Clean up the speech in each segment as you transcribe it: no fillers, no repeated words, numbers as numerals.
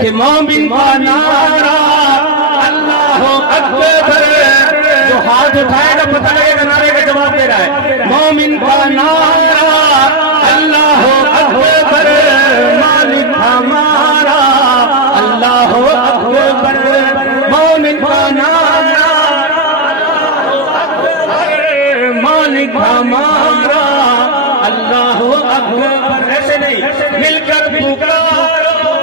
کہ مومن کا نعرہ اللہ اکبر، جو ہاتھ اٹھائے گا پتہ لگے گا نعرے کا جواب دے رہا ہے. مومن کا نعرہ اللہ اکبر، مالک ہمارا اللہ اکبر. مومن کا نعرہ مالک ہمارا اللہ اکبر. ایسے نہیں، مل کر پکارو.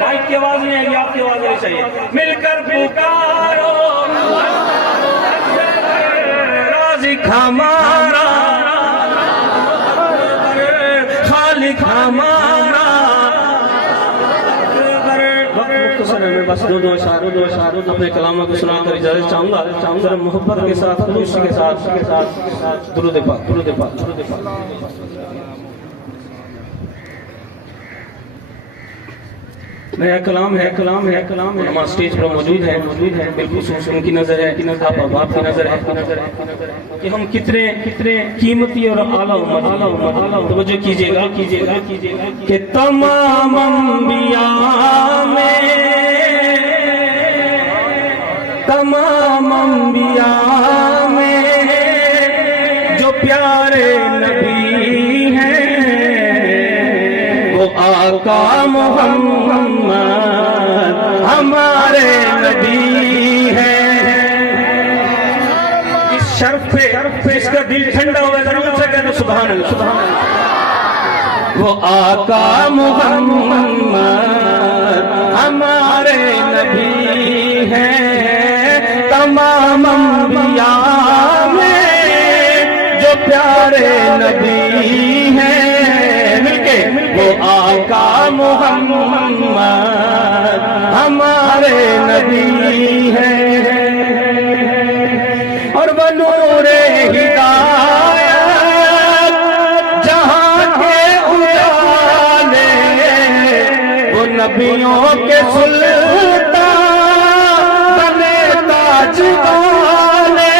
مائک کی آواز نہیں آئی، آپ کی آواز نہیں چاہیے. مل کر پکارو رازق ہمارا، خالق ہمارا. بس دو اشعار اپنے کلاموں کو سنا کر اجازت چاہوں گا. ذرا محبت کے ساتھ، خلوص کے ساتھ درود پاک. نیا کلام ہے، علماء سٹیج پر موجود ہے. بالخصوص ان کی نظر ہے، آپ کی نظر ہے کہ ہم کتنے قیمتی اور اعلیٰ امت. توجہ کیجئے گا کہ تمام انبیاء میں، تمام انبیاء میں جو پیارے نبی ہیں وہ آقا محمد ہمارے نبی ہیں. اس شرف پہ اس کا دل ٹھنڈا ہوا ضرور سے کہتے سبحان اللہ. وہ آقا محمد ہمارے نبی ہیں. تمام انبیاء میں جو پیارے نبی ہیں، مل کے وہ آقا محمد ہمارے نبی ہیں. اور وہ نور ہدایت جہاں کے اجالے، وہ نبیوں کے سلطان بنے تاج والے،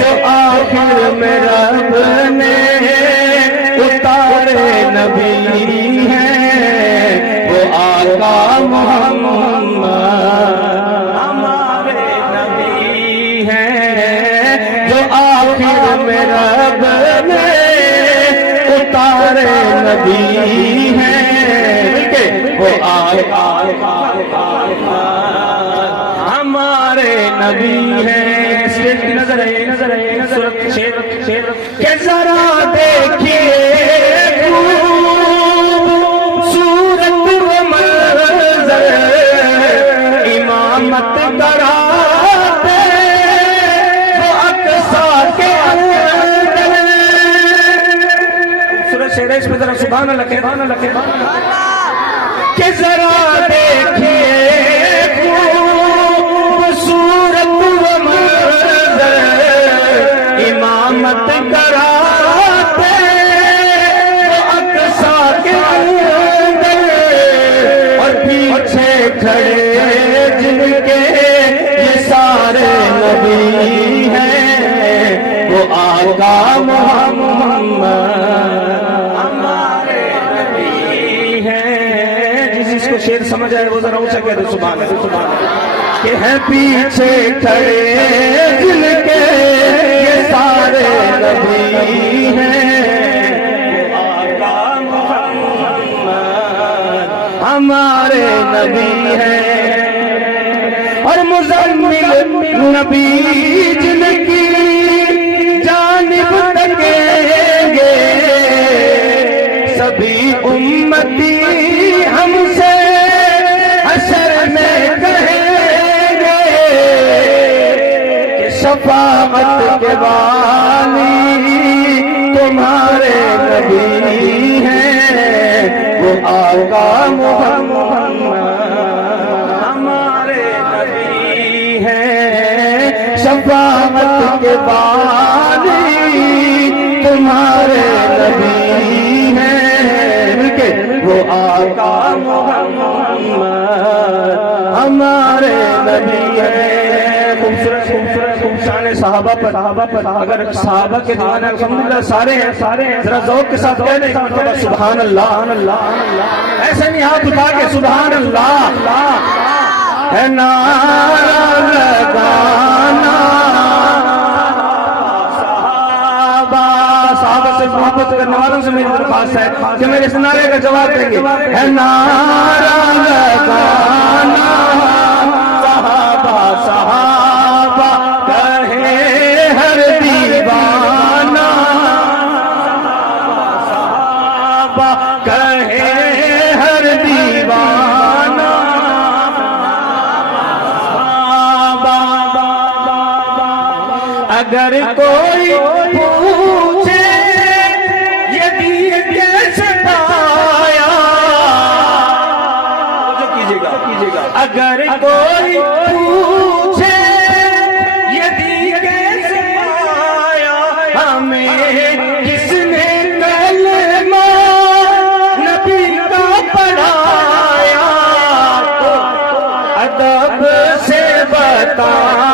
جو آخر میں رب نے اتارے نبی ہیں. وہ آقا محمد ہمارے نبی ہیں، جو آخر میں رب نے اتارے نبی ہیں. وہ آقا ہمارے نبی ہیں. سٹیج کی نظر ہے شیر کہ ذرا دیکھیے صورت و منظر امامت کراتے وہ اقصیٰ کے اندر. سورج شیر ہے، اس پہ ذرا سبحان اللہ کہہ کہ ذرا دیکھیے صورت و منظر امامت کراتے وہ اقصیٰ کے اندر. اور پیچھے کھڑے جن کے یہ سارے نبی ہیں، وہ آقا محمد ہمارے نبی ہیں. جس کو شیر سمجھ آئے وہ ذرا اونچا کہہ دے سبحان اللہ. کہ ہے پیچھے کھڑے جن کے یہ سارے نبی ہیں، آقا محمد ہمارے نبی ہیں. اور مزمل نبی جن کی جانب تکیں گے، سبھی امتی ہم سے حشر میں کہیں شفاعت کے والی تمہارے نبی ہیں. وہ آقا محمد ہمارے نبی ہیں. شفاعت کے والی تمہارے نبی ہیں. کہ وہ آقا محمد ہمارے نبی ہیں. خوبصورت میں صحابہ پر اگر صحابہ کے دیوانے الحمدللہ سارے ہیں ذرا ذوق کے ساتھ کہہ دیں سبحان اللہ ایسے نہیں ہاتھ اٹھا کے سبحان اللہ ہے نعرہ لگانا صحابہ سے محبت کرنے والوں سے میری درخواست ہے کہ میرے اس نعرے کا جواب دیں گے ہے نعرہ لگانا صحابہ کہے ہر دیوانہ صحابہ کہے ہر دیوانہ اگر کوئی پوچھے یہ دین کیسے پایا کیجیے گا اگر کوئی پوچھے یہ دین کیسے پایا ہمیں کس نے کلمہ نبی کا پڑھایا ادب سے بتا